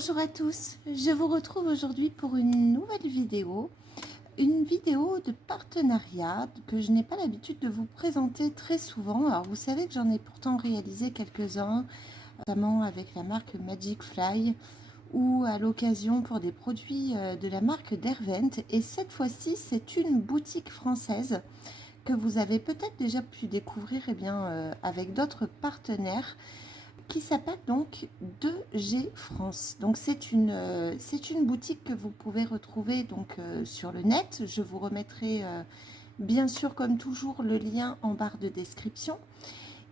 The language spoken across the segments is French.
Bonjour à tous, je vous retrouve aujourd'hui pour une nouvelle vidéo, une vidéo de partenariat que je n'ai pas l'habitude de vous présenter très souvent. Alors vous savez que j'en ai pourtant réalisé quelques-uns, notamment avec la marque Magic Fly ou à l'occasion pour des produits de la marque Derwent. Et cette fois-ci, c'est une boutique française que vous avez peut-être déjà pu découvrir avec d'autres partenaires qui s'appelle donc 2G France. Donc c'est une boutique que vous pouvez retrouver sur le net. Je vous remettrai bien sûr comme toujours le lien en barre de description.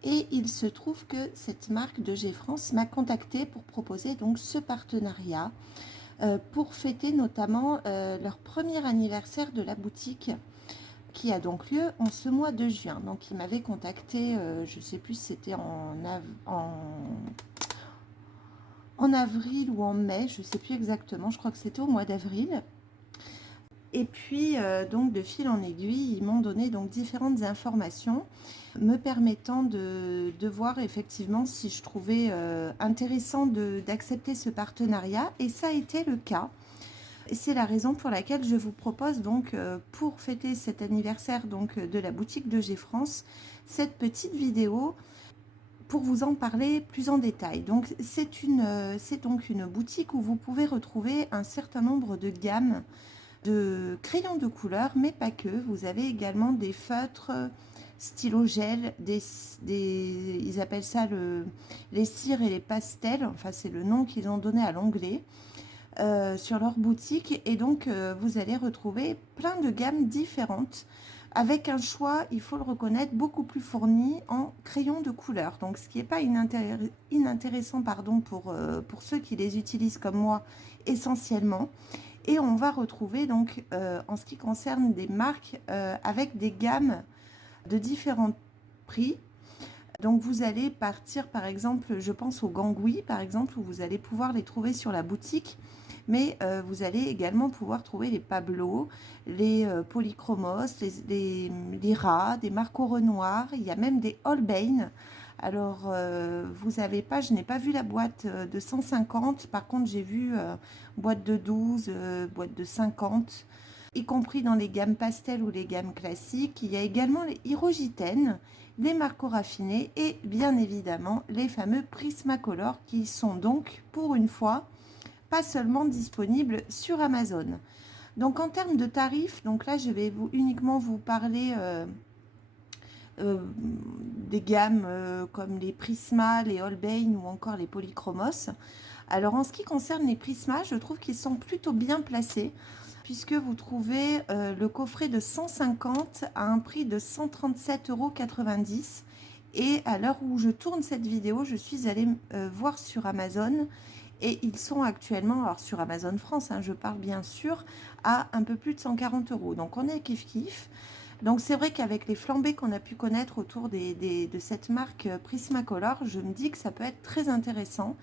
Et il se trouve que cette marque 2G France m'a contacté pour proposer donc ce partenariat pour fêter notamment leur premier anniversaire de la boutique qui a donc lieu en ce mois de juin. Donc il m'avait contacté, je ne sais plus si c'était en avril ou en mai, je ne sais plus exactement, je crois que c'était au mois d'avril. Et puis donc de fil en aiguille, ils m'ont donné donc différentes informations me permettant de voir effectivement si je trouvais intéressant d'accepter ce partenariat, et ça a été le cas. C'est la raison pour laquelle je vous propose donc pour fêter cet anniversaire donc de la boutique 2G France, cette petite vidéo pour vous en parler plus en détail. Donc c'est donc une boutique où vous pouvez retrouver un certain nombre de gammes de crayons de couleur, mais pas que. Vous avez également des feutres, stylo gel, ils appellent ça les cires et les pastels, enfin c'est le nom qu'ils ont donné à l'onglet. Sur leur boutique, et donc vous allez retrouver plein de gammes différentes avec un choix, il faut le reconnaître, beaucoup plus fourni en crayons de couleur, donc ce qui n'est pas inintéressant pour ceux qui les utilisent comme moi essentiellement. Et on va retrouver donc en ce qui concerne des marques avec des gammes de différents prix. Donc vous allez partir par exemple, je pense aux gangouis par exemple, où vous allez pouvoir les trouver sur la boutique, mais vous allez également pouvoir trouver les Pablo, les Polychromos, les Rats, des Marco Renoir, il y a même des Holbein. Alors vous avez pas, je n'ai pas vu la boîte de 150, par contre j'ai vu boîte de 12, boîte de 50, y compris dans les gammes pastel ou les gammes classiques. Il y a également les Hyrogitènes, les Marco raffinés et bien évidemment les fameux Prismacolor qui sont donc pour une fois pas seulement disponibles sur Amazon. Donc en termes de tarifs, donc là je vais uniquement vous parler des gammes comme les Prisma, les Holbein ou encore les Polychromos. Alors en ce qui concerne les Prisma, je trouve qu'ils sont plutôt bien placés, puisque vous trouvez le coffret de 150 à un prix de 137,90 €. Et à l'heure où je tourne cette vidéo, je suis allée voir sur Amazon, et ils sont actuellement, alors sur Amazon France, hein, je parle bien sûr, à un peu plus de 140 €. Donc on est kiff-kiff. Donc c'est vrai qu'avec les flambées qu'on a pu connaître autour de cette marque Prismacolor, je me dis que ça peut être très intéressant.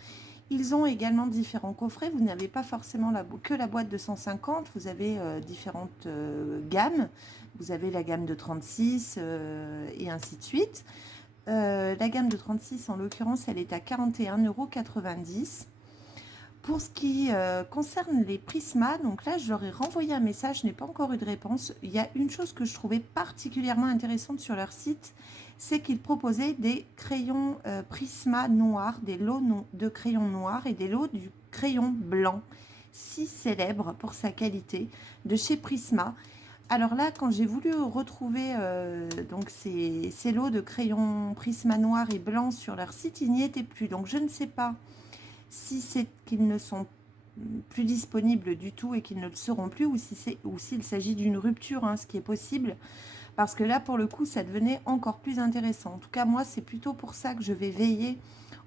Ils ont également différents coffrets. Vous n'avez pas forcément que la boîte de 150, vous avez différentes gammes. Vous avez la gamme de 36 et ainsi de suite. La gamme de 36, en l'occurrence, elle est à 41,90 €. Pour ce qui concerne les Prisma, donc là, je leur ai renvoyé un message, je n'ai pas encore eu de réponse. Il y a une chose que je trouvais particulièrement intéressante sur leur site, c'est qu'ils proposaient des crayons Prisma noirs, des lots de crayons noirs et des lots du crayon blanc, si célèbre pour sa qualité, de chez Prisma. Alors là, quand j'ai voulu retrouver donc ces lots de crayons Prisma noir et blanc sur leur site, ils n'y étaient plus. Donc je ne sais pas si c'est qu'ils ne sont plus disponibles du tout et qu'ils ne le seront plus, ou s'il s'agit d'une rupture, hein, ce qui est possible, parce que là pour le coup ça devenait encore plus intéressant. En tout cas moi c'est plutôt pour ça que je vais veiller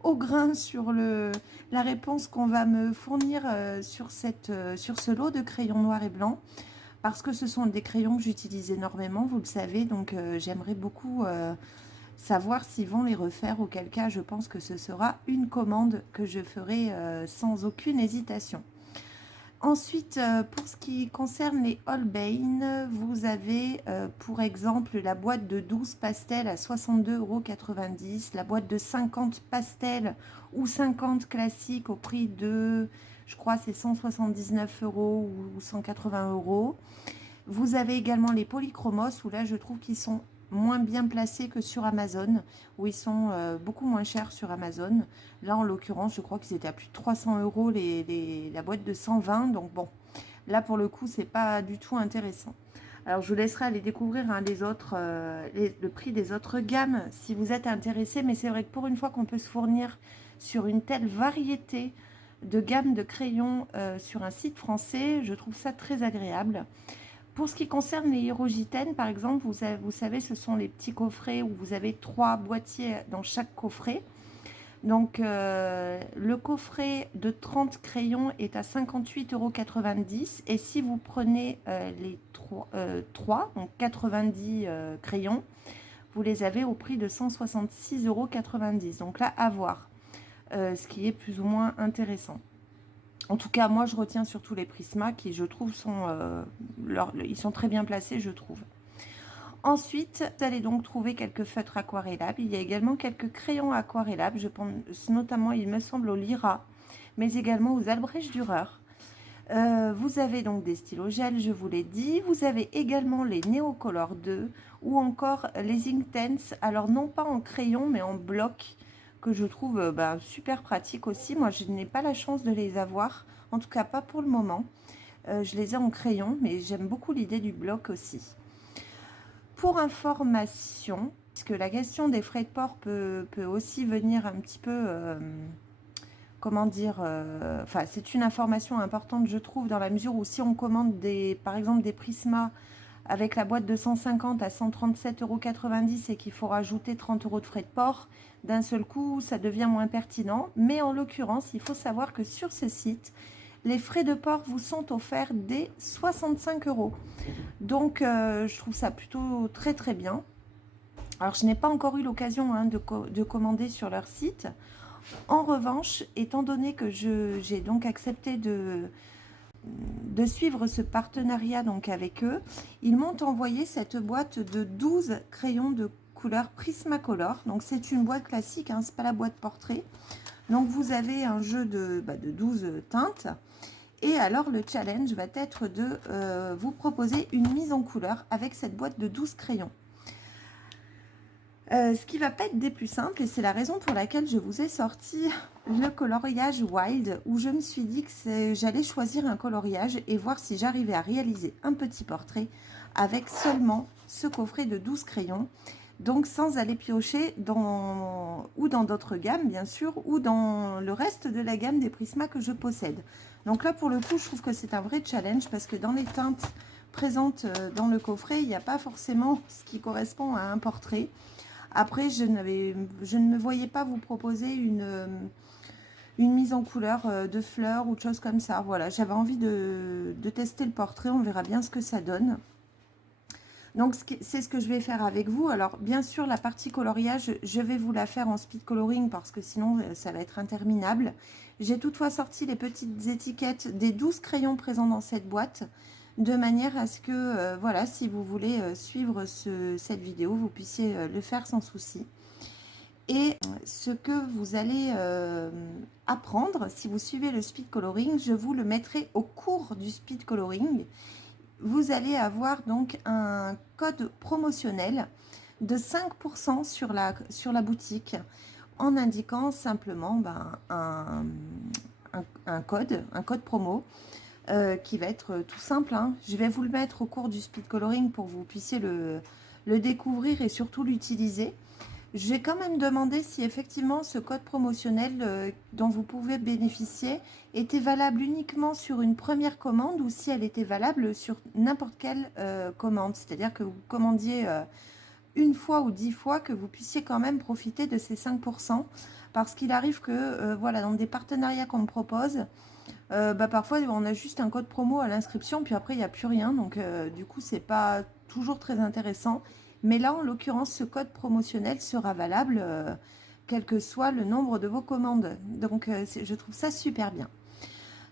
au grain sur la réponse qu'on va me fournir sur ce lot de crayons noirs et blancs, parce que ce sont des crayons que j'utilise énormément, vous le savez, donc j'aimerais beaucoup savoir s'ils vont les refaire, auquel cas je pense que ce sera une commande que je ferai sans aucune hésitation. Ensuite, pour ce qui concerne les Holbein, vous avez pour exemple la boîte de 12 pastels à 62,90 €, la boîte de 50 pastels ou 50 classiques au prix de je crois c'est 179 € ou 180 euros. Vous avez également les polychromos, où là je trouve qu'ils sont moins bien placés que sur Amazon, où ils sont beaucoup moins chers sur Amazon. Là en l'occurrence je crois qu'ils étaient à plus de 300 € la boîte de 120, donc bon, là pour le coup c'est pas du tout intéressant. Alors je vous laisserai aller découvrir les autres, le prix des autres gammes si vous êtes intéressé, mais c'est vrai que pour une fois qu'on peut se fournir sur une telle variété de gammes de crayons sur un site français, je trouve ça très agréable. Pour ce qui concerne les Hierogitènes, par exemple, vous savez, ce sont les petits coffrets où vous avez 3 boîtiers dans chaque coffret. Donc, le coffret de 30 crayons est à 58,90 € et si vous prenez les 3, donc 90 crayons, vous les avez au prix de 166,90 €. Donc là, à voir, ce qui est plus ou moins intéressant. En tout cas, moi, je retiens surtout les Prisma qui, je trouve, ils sont très bien placés, je trouve. Ensuite, vous allez donc trouver quelques feutres aquarellables. Il y a également quelques crayons aquarellables. Je pense notamment, il me semble, au Lyra, mais également aux Albrecht Dürer. Vous avez donc des stylos gel, je vous l'ai dit. Vous avez également les Neocolor 2 ou encore les Inktense. Alors, non pas en crayon, mais en bloc, que je trouve super pratique aussi. Moi, je n'ai pas la chance de les avoir, en tout cas pas pour le moment. Je les ai en crayon, mais j'aime beaucoup l'idée du bloc aussi. Pour information, puisque la question des frais de port peut aussi venir un petit peu, comment dire, enfin c'est une information importante je trouve, dans la mesure où si on commande par exemple des Prisma avec la boîte de 150 à 137,90 € et qu'il faut rajouter 30 € de frais de port, d'un seul coup ça devient moins pertinent. Mais en l'occurrence, il faut savoir que sur ce site, les frais de port vous sont offerts dès 65 €. Donc, je trouve ça plutôt très très bien. Alors, je n'ai pas encore eu l'occasion de commander sur leur site. En revanche, étant donné que j'ai donc accepté de suivre ce partenariat donc avec eux, ils m'ont envoyé cette boîte de 12 crayons de couleur Prismacolor. Donc, c'est une boîte classique, hein, ce n'est pas la boîte portrait. Donc, vous avez un jeu de 12 teintes. Et alors, le challenge va être de vous proposer une mise en couleur avec cette boîte de 12 crayons. Ce qui va pas être des plus simples, et c'est la raison pour laquelle je vous ai sorti le coloriage Wild, où je me suis dit que j'allais choisir un coloriage et voir si j'arrivais à réaliser un petit portrait avec seulement ce coffret de 12 crayons. Donc sans aller piocher dans d'autres gammes, bien sûr, ou dans le reste de la gamme des Prisma que je possède. Donc là, pour le coup, je trouve que c'est un vrai challenge parce que dans les teintes présentes dans le coffret, il n'y a pas forcément ce qui correspond à un portrait. Après, je ne me voyais pas vous proposer une mise en couleur de fleurs ou de choses comme ça. Voilà, j'avais envie de tester le portrait, on verra bien ce que ça donne. Donc, c'est ce que je vais faire avec vous. Alors, bien sûr, la partie coloriage, je vais vous la faire en speed coloring parce que sinon, ça va être interminable. J'ai toutefois sorti les petites étiquettes des 12 crayons présents dans cette boîte, de manière à ce que, voilà, si vous voulez suivre cette vidéo, vous puissiez le faire sans souci. Et ce que vous allez apprendre, si vous suivez le speed coloring, je vous le mettrai au cours du speed coloring. Vous allez avoir donc un code promotionnel de 5% sur la boutique en indiquant simplement un code promo qui va être tout simple. Hein. Je vais vous le mettre au cours du speed coloring pour que vous puissiez le découvrir et surtout l'utiliser. Je vais quand même demander si effectivement ce code promotionnel dont vous pouvez bénéficier était valable uniquement sur une première commande ou si elle était valable sur n'importe quelle commande. C'est-à-dire que vous commandiez une fois ou 10 fois, que vous puissiez quand même profiter de ces 5%. Parce qu'il arrive que voilà, dans des partenariats qu'on me propose, parfois on a juste un code promo à l'inscription, puis après il n'y a plus rien. Donc du coup, c'est pas toujours très intéressant. Mais là, en l'occurrence, ce code promotionnel sera valable quel que soit le nombre de vos commandes. Donc, je trouve ça super bien.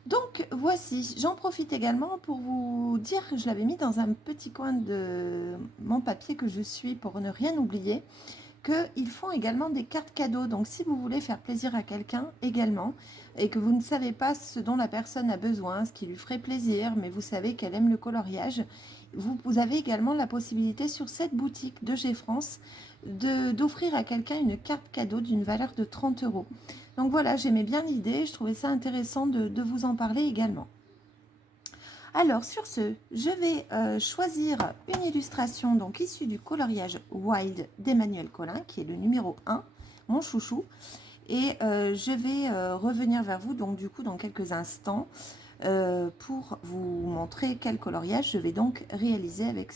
Donc, voici. J'en profite également pour vous dire, je l'avais mis dans un petit coin de mon papier que je suis pour ne rien oublier, qu'ils font également des cartes cadeaux. Donc si vous voulez faire plaisir à quelqu'un également, et que vous ne savez pas ce dont la personne a besoin, ce qui lui ferait plaisir, mais vous savez qu'elle aime le coloriage, vous avez également la possibilité sur cette boutique de G-France d'offrir à quelqu'un une carte cadeau d'une valeur de 30 euros. Donc voilà, j'aimais bien l'idée, je trouvais ça intéressant de vous en parler également. Alors sur ce, je vais choisir une illustration donc issue du coloriage Wild d'Emmanuel Collin, qui est le numéro 1, mon chouchou. Et je vais revenir vers vous donc du coup dans quelques instants pour vous montrer quel coloriage je vais donc réaliser avec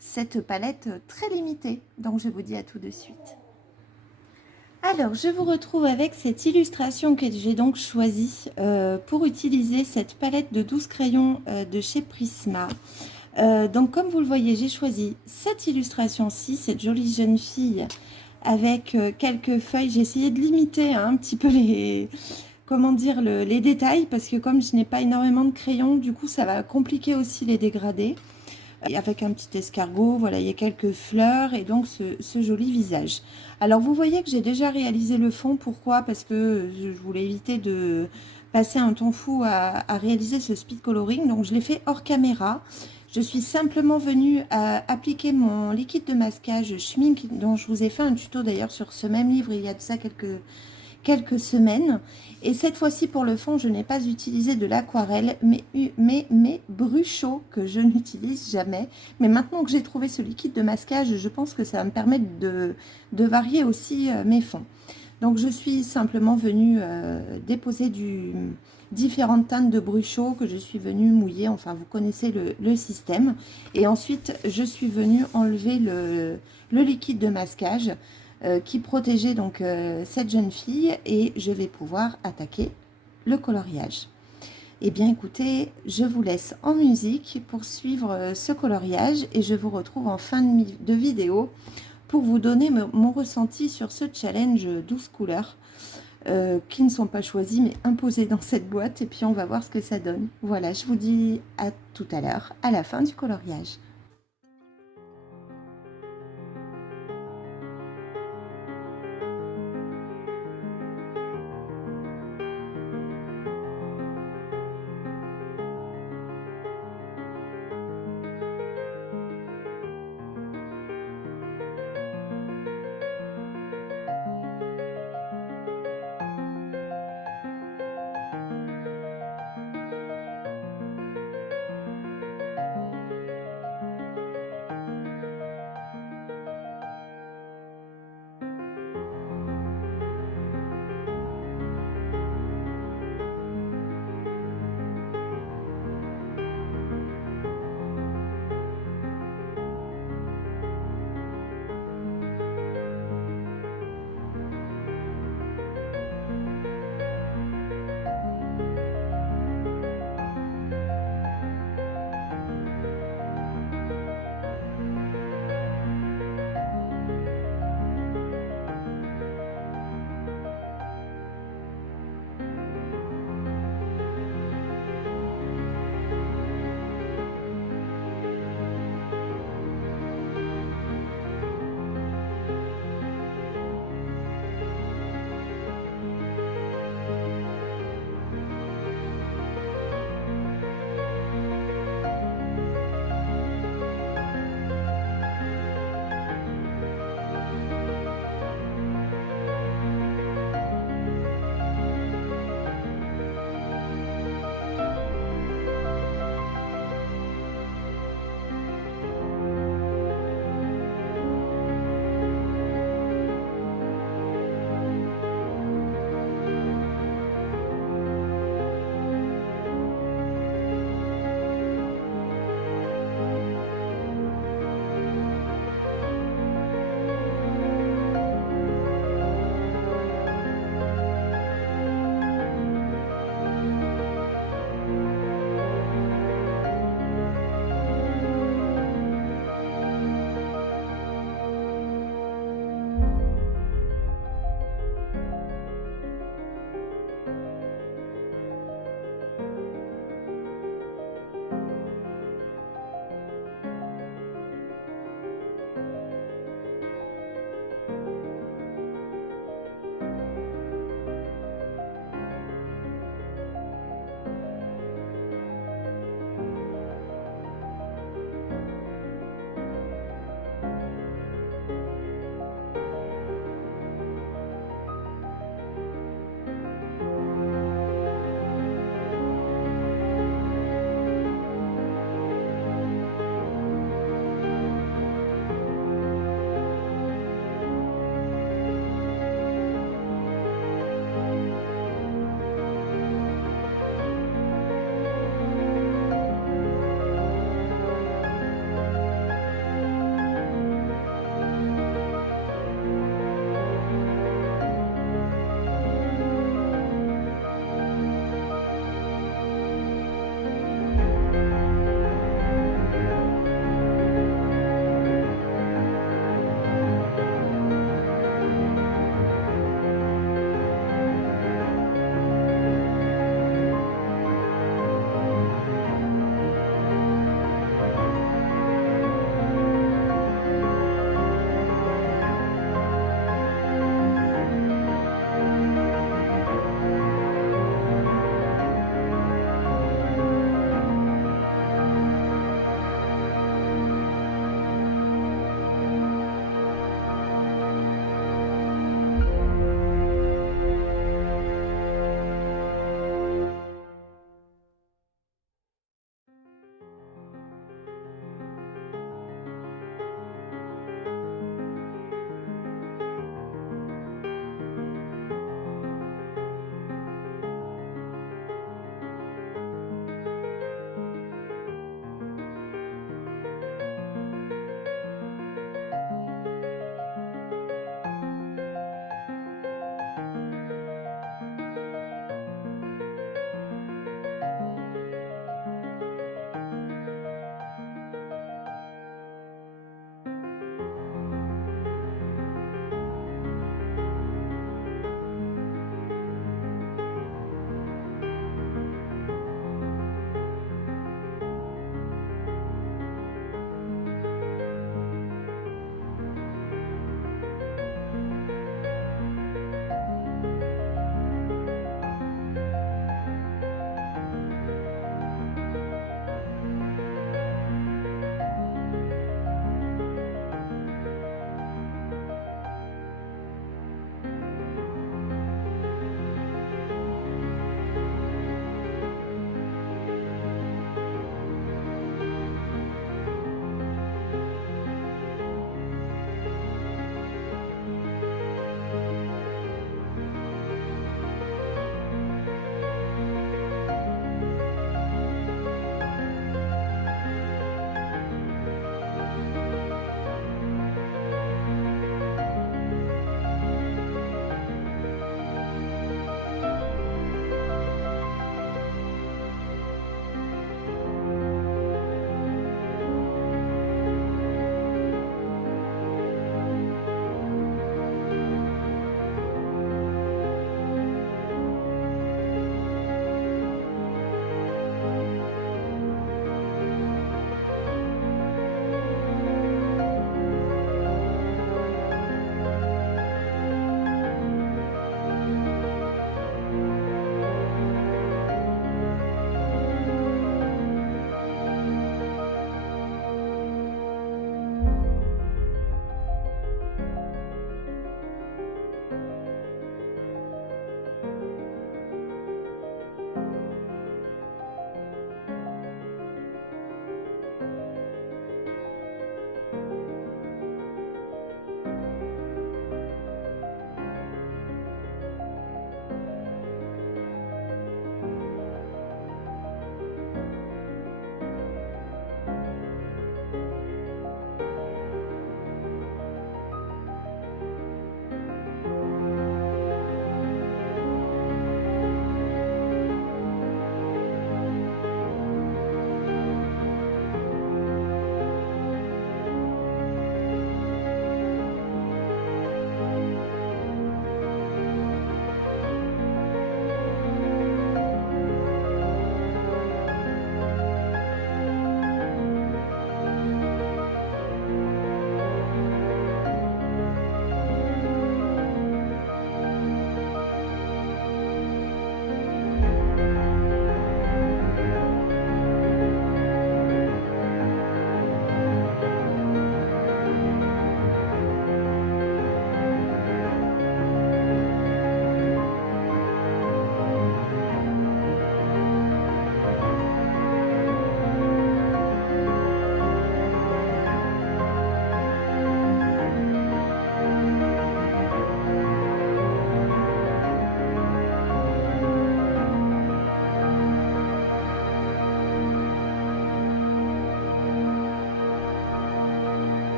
cette palette très limitée. Donc je vous dis à tout de suite. Alors, je vous retrouve avec cette illustration que j'ai donc choisie pour utiliser cette palette de 12 crayons de chez Prisma. Donc, comme vous le voyez, j'ai choisi cette illustration-ci, cette jolie jeune fille avec quelques feuilles. J'ai essayé de limiter un petit peu comment dire, les détails parce que comme je n'ai pas énormément de crayons, du coup, ça va compliquer aussi les dégradés. Et avec un petit escargot, voilà, il y a quelques fleurs et donc ce joli visage. Alors vous voyez que j'ai déjà réalisé le fond, pourquoi? Parce que je voulais éviter de passer un temps fou à réaliser ce speed coloring, donc je l'ai fait hors caméra. Je suis simplement venue à appliquer mon liquide de masquage Schmink, dont je vous ai fait un tuto d'ailleurs sur ce même livre il y a de ça quelques semaines. Et cette fois-ci, pour le fond, je n'ai pas utilisé de l'aquarelle, mais mes bruchaux que je n'utilise jamais. Mais maintenant que j'ai trouvé ce liquide de masquage, je pense que ça va me permettre de varier aussi mes fonds. Donc, je suis simplement venue déposer différentes teintes de bruchaux que je suis venue mouiller. Enfin, vous connaissez le système. Et ensuite, je suis venue enlever le liquide de masquage qui protégeait donc cette jeune fille et je vais pouvoir attaquer le coloriage. Eh bien écoutez, je vous laisse en musique pour suivre ce coloriage et je vous retrouve en fin de vidéo pour vous donner mon ressenti sur ce challenge 12 couleurs qui ne sont pas choisies mais imposées dans cette boîte et puis on va voir ce que ça donne. Voilà, je vous dis à tout à l'heure, à la fin du coloriage.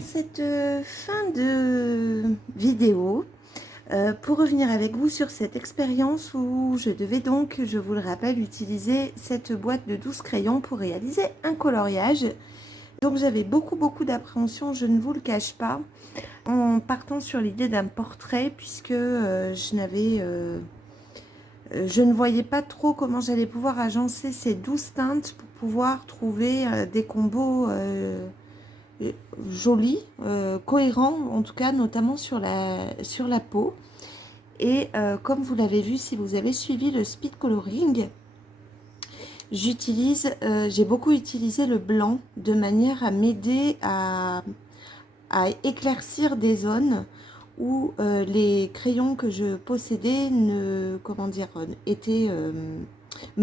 dans cette fin de vidéo pour revenir avec vous sur cette expérience où je devais donc, je vous le rappelle, utiliser cette boîte de 12 crayons pour réaliser un coloriage. Donc j'avais beaucoup d'appréhension, je ne vous le cache pas, en partant sur l'idée d'un portrait, puisque je ne voyais pas trop comment j'allais pouvoir agencer ces 12 teintes pour pouvoir trouver des combos jolis, cohérents en tout cas, notamment sur la peau. Et comme vous l'avez vu, si vous avez suivi le speed coloring, j'ai beaucoup utilisé le blanc de manière à m'aider à éclaircir des zones où les crayons que je possédais me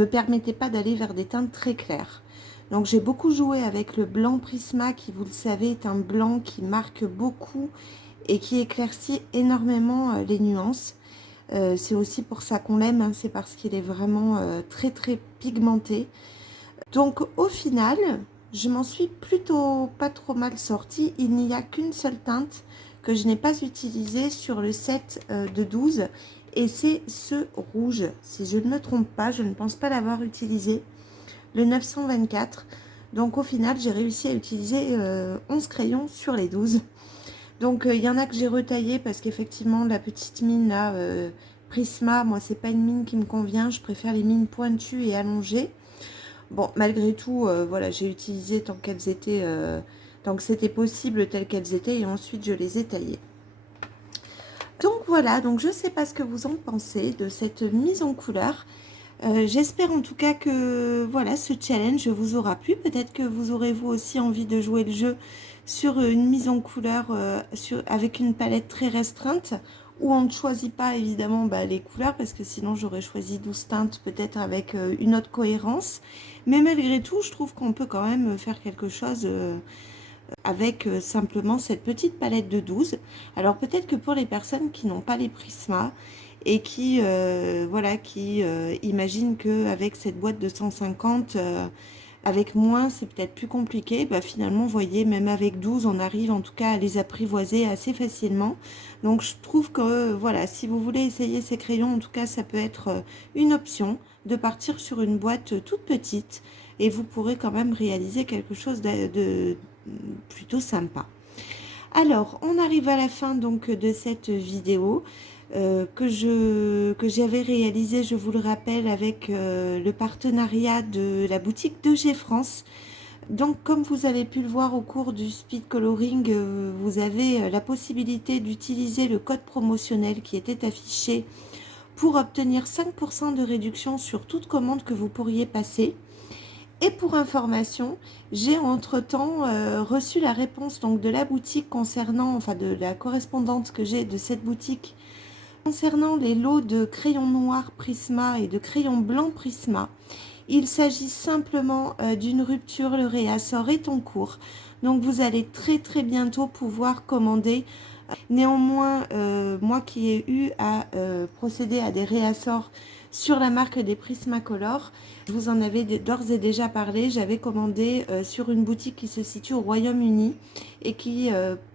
permettaient pas d'aller vers des teintes très claires. Donc j'ai beaucoup joué avec le blanc Prisma qui, vous le savez, est un blanc qui marque beaucoup et qui éclaircit énormément les nuances. C'est aussi pour ça qu'on l'aime, hein, c'est parce qu'il est vraiment très pigmenté. Donc au final, je m'en suis plutôt pas trop mal sortie. Il n'y a qu'une seule teinte que je n'ai pas utilisée sur le set de 12 et c'est ce rouge. Si je ne me trompe pas, je ne pense pas l'avoir utilisé, le 924. Donc au final, j'ai réussi à utiliser 11 crayons sur les 12. Donc il y en a que j'ai retaillé parce qu'effectivement la petite mine là, Prisma, moi c'est pas une mine qui me convient, je préfère les mines pointues et allongées. Bon, malgré tout, voilà, j'ai utilisé tant qu'elles étaient, tant que c'était possible telles qu'elles étaient, et ensuite je les ai taillées. Donc voilà, donc je sais pas ce que vous en pensez de cette mise en couleur. J'espère en tout cas que voilà, ce challenge vous aura plu. Peut-être que vous aurez vous aussi envie de jouer le jeu sur une mise en couleur avec une palette très restreinte, où on ne choisit pas évidemment les couleurs, parce que sinon j'aurais choisi 12 teintes peut-être avec une autre cohérence. Mais malgré tout, je trouve qu'on peut quand même faire quelque chose avec simplement cette petite palette de 12. Alors peut-être que pour les personnes qui n'ont pas les Prisma et qui imaginent qu'avec cette boîte de 150, avec moins c'est peut-être plus compliqué, finalement vous voyez, même avec 12 on arrive en tout cas à les apprivoiser assez facilement. Donc je trouve que voilà, si vous voulez essayer ces crayons, en tout cas ça peut être une option de partir sur une boîte toute petite et vous pourrez quand même réaliser quelque chose de plutôt sympa. Alors on arrive à la fin donc de cette vidéo que j'avais réalisé, je vous le rappelle, avec le partenariat de la boutique de G France. Donc comme vous avez pu le voir au cours du speed coloring, vous avez la possibilité d'utiliser le code promotionnel qui était affiché pour obtenir 5% de réduction sur toute commande que vous pourriez passer. Et pour information, j'ai entre-temps reçu la réponse donc de la boutique concernant, enfin de la correspondante que j'ai de cette boutique, concernant les lots de crayons noirs Prisma et de crayons blancs Prisma. Il s'agit simplement d'une rupture, le réassort est en cours. Donc vous allez très bientôt pouvoir commander. Néanmoins, moi qui ai eu à procéder à des réassorts sur la marque des Prismacolor, je vous en avais d'ores et déjà parlé, j'avais commandé sur une boutique qui se situe au Royaume-Uni et qui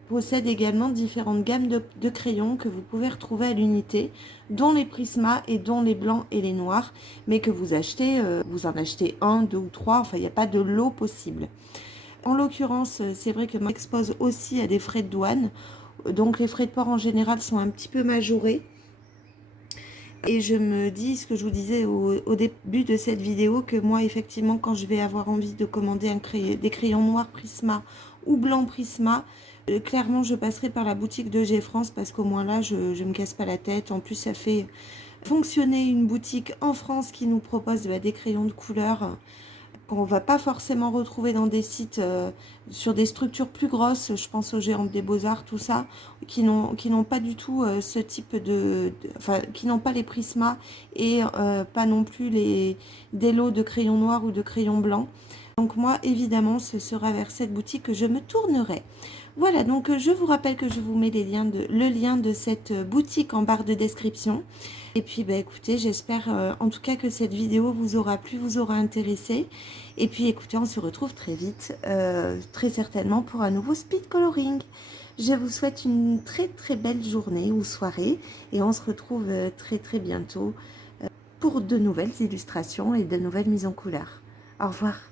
possède également différentes gammes de crayons que vous pouvez retrouver à l'unité, dont les Prisma et dont les blancs et les noirs, mais que vous achetez, vous en achetez un, deux ou trois, enfin il n'y a pas de lot possible. En l'occurrence, c'est vrai que moi j'expose aussi à des frais de douane, donc les frais de port en général sont un petit peu majorés. Et je me dis, ce que je vous disais au début de cette vidéo, que moi effectivement quand je vais avoir envie de commander des crayons noirs Prisma ou blanc Prisma, clairement je passerai par la boutique de G France, parce qu'au moins là je ne me casse pas la tête. En plus ça fait fonctionner une boutique en France qui nous propose des crayons de couleur qu'on ne va pas forcément retrouver dans des sites sur des structures plus grosses, je pense aux Géants des Beaux-Arts, tout ça, qui n'ont pas du tout ce type enfin, qui n'ont pas les Prisma et pas non plus des lots de crayons noirs ou de crayons blancs. Donc moi, évidemment, ce sera vers cette boutique que je me tournerai. Voilà, donc je vous rappelle que je vous mets le lien de cette boutique en barre de description. Et puis bah, écoutez, j'espère en tout cas que cette vidéo vous aura plu, vous aura intéressé. Et puis écoutez, on se retrouve très vite, très certainement pour un nouveau speed coloring. Je vous souhaite une très très belle journée ou soirée et on se retrouve très très bientôt pour de nouvelles illustrations et de nouvelles mises en couleur. Au revoir.